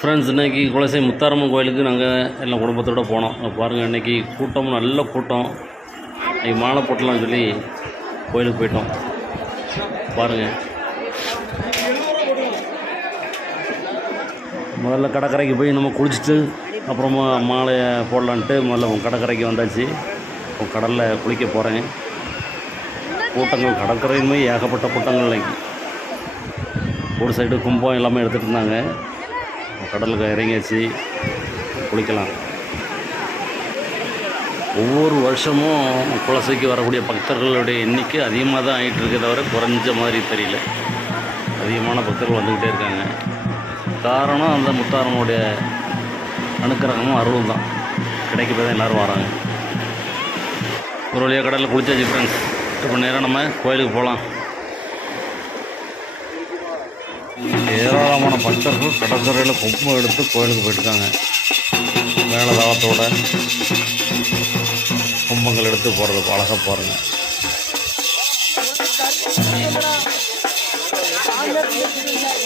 Friends இன்றைக்கி குலசை முத்தாரம்மன் கோயிலுக்கு நாங்கள் எல்லாம் குடும்பத்தோடு போனோம். பாருங்கள் இன்றைக்கி கூட்டம் நல்ல கூட்டம். இன்றைக்கி மாலை போட்டலாம்னு சொல்லி கோயிலுக்கு போயிட்டோம். பாருங்கள் முதல்ல கடற்கரைக்கு போய் நம்ம குளிச்சுட்டு அப்புறமா மாலையை போடலான்ட்டு முதல்ல கடற்கரைக்கு வந்தாச்சு. இப்போ கடலில் குளிக்க போகிறேன் கூட்டங்கள் கடற்கரையுமே ஏகப்பட்ட கூட்டங்கள் இன்னைக்கு. ஒரு சைடு கும்பம் எல்லாமே எடுத்துகிட்டு இருந்தாங்க. கடலுக்கு இறங்கியாச்சு. குளிக்கலாம். ஒவ்வொரு வருஷமும் குலசைக்கு வரக்கூடிய பக்தர்களுடைய எண்ணிக்கை அதிகமாக தான் ஆகிட்டு இருக்கே தவிர குறைஞ்ச மாதிரி தெரியல. அதிகமான பக்தர்கள் வந்துக்கிட்டே இருக்காங்க. காரணம் அந்த முத்தாரனுடைய அணுக்கிரகமும் அருளும் தான் கிடைக்க போய் தான் எல்லோரும் வராங்க. ஒரு வழியாக கடலில் குளிச்சாச்சு ஃப்ரெண்ட்ஸ் இப்போ நேரம் நம்ம கோயிலுக்கு போகலாம் ஏராளமான பக்தர்கள் கடற்கரையில் கும்பம் எடுத்து கோயிலுக்கு போயிருக்காங்க மேலதாளத்தோட கும்பங்கள் எடுத்து போகிறது அழகாக you.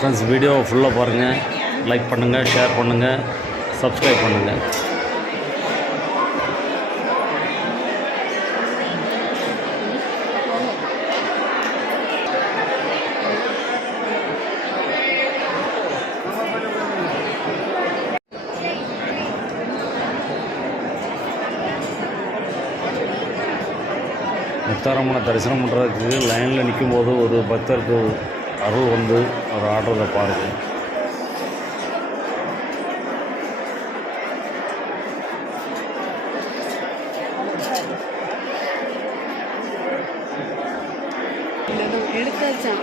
ஃப்ரெண்ட்ஸ் வீடியோ ஃபுல்லாக பாருங்கள் லைக் பண்ணுங்கள் ஷேர் பண்ணுங்கள் சப்ஸ்கிரைப் பண்ணுங்கள் முத்தாரம்மனை தரிசனம் பண்ணுறதுக்கு லைனில் நிற்கும்போது ஒரு பக்தருக்கு அருள் வந்து அவர் ஆடுறதை பாருங்க. எடுத்தாச்சான்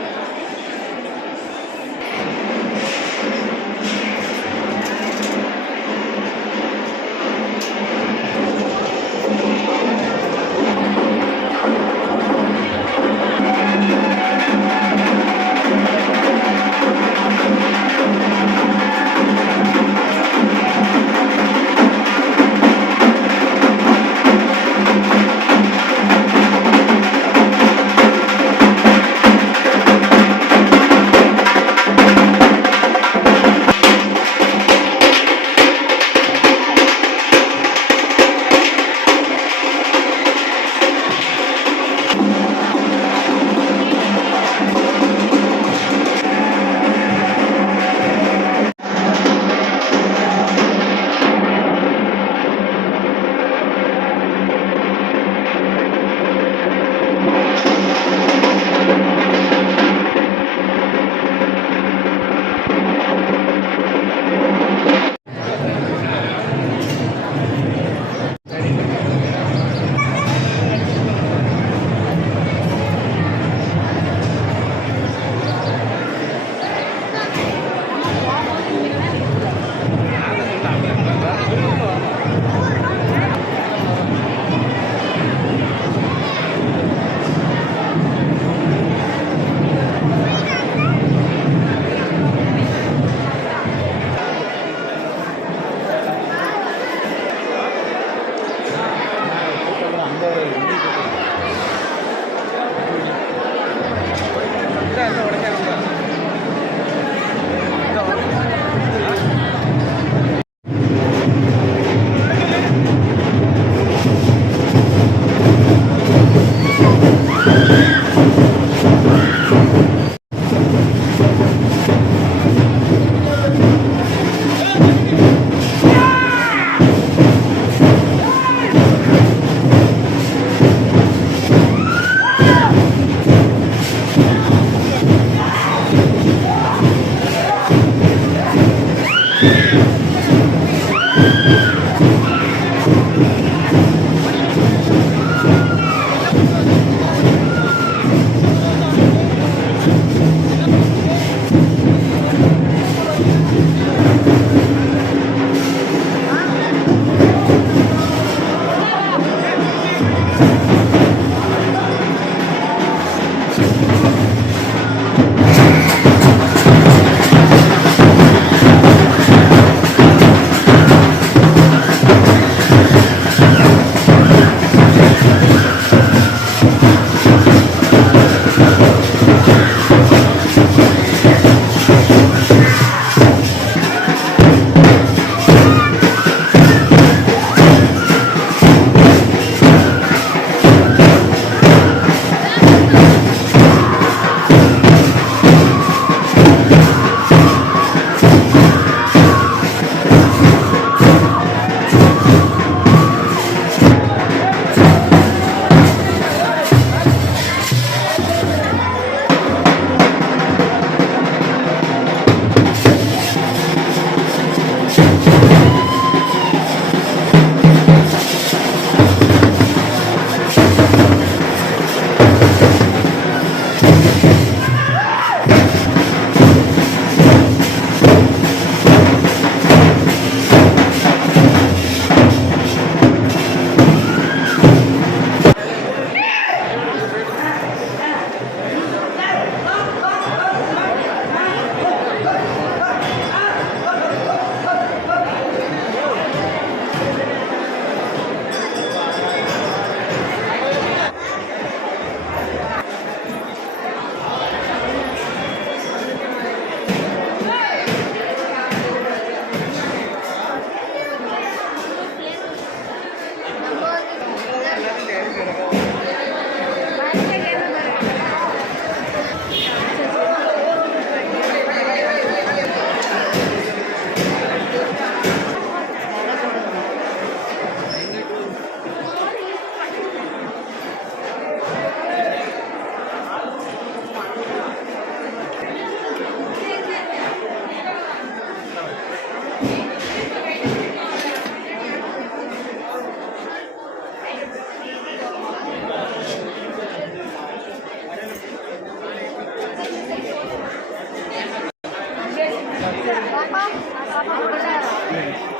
来吧，来吧，我来了。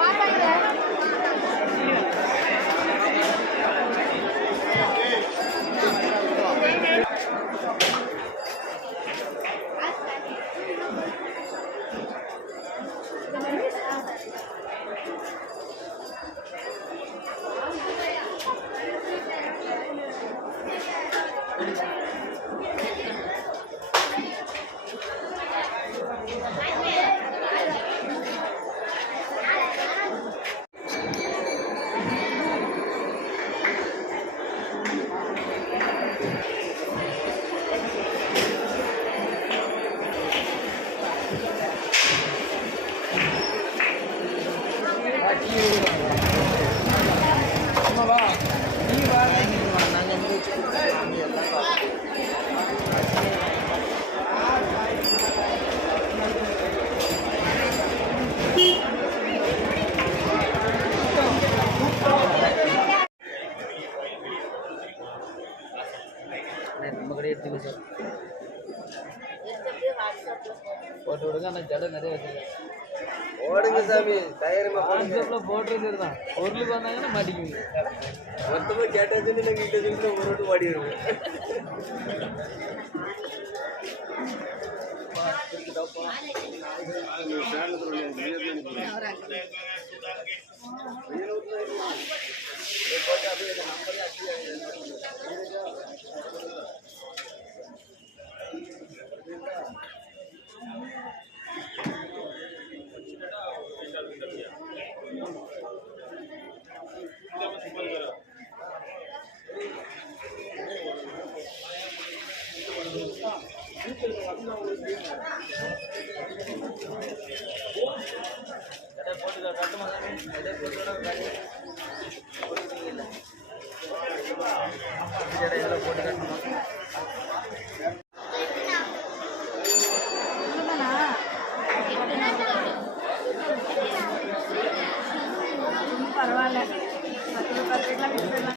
கடையே எடுத்துக்கோ சார் போட்டு விடுங்க ஆனால் ஜடை நிறைய வச்சுருக்கேன் ஓடுங்க சாமி தைரியமா வாட்ஸ்அப்பில் போட்டுறது தான் பொருளுக்கு வந்தாங்கன்னா மாட்டிக்குவீங்க. மொத்தமா கேட்டாச்சுன்னு நாங்க கிட்ட சொல்லிட்டு ஒரு கட்டுமா சாமி ஜடை போட்டு